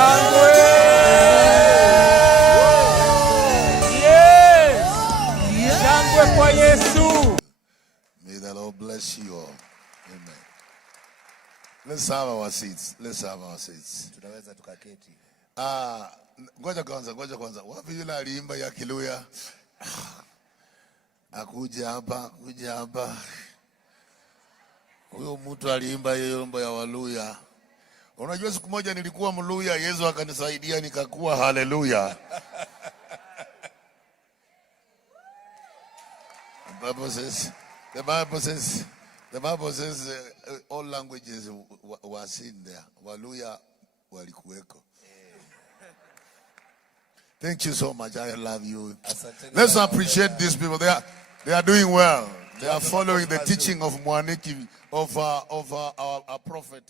Shangwe. Yes. Shangwe kwa Yesu. May the Lord bless you all. Amen. Let's have our seats. Let's have our seats. Tunaweza tukaketi. Ngoja kwanza. Wapi yule aliimba ya Kiluya? Akuja hapa. Huyo mtu aliimba hiyo wimbo ya Waluya. Unajua siku moja nilikuwa Mluya, Yesu akanisaidia nikakuwa haleluya. The Bible says all languages were seen there. Waluya walikuweko. Thank you so much. I love you. Let's appreciate these people. They are doing well. They are following the teaching of Mwaniki, of our prophet.